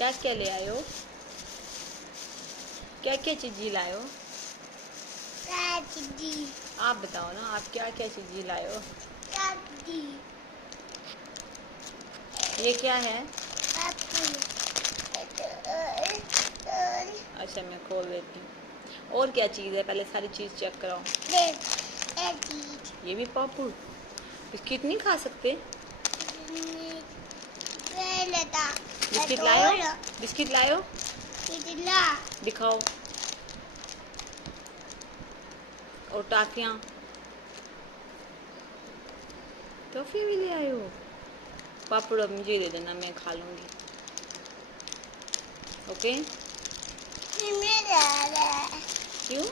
क्या क्या ले आए हो? क्या क्या चीज़ लाए हो? आप बताओ ना, आप क्या क्या चीज़ लाए हो? ये क्या है? अच्छा, मैं खोल देती हूँ। और क्या चीज़ है? पहले सारी चीज़ चेक कराओ। ये भी पापड़। बिस्किट नहीं खा सकते? बिस्किट लाए हो? बिस्किट लाए हो? दिखाओ। और टाफियाँ, टॉफी भी ले आए हो? पापड़ अब मुझे दे देना, मैं खा लूँगी। ओके। क्यों?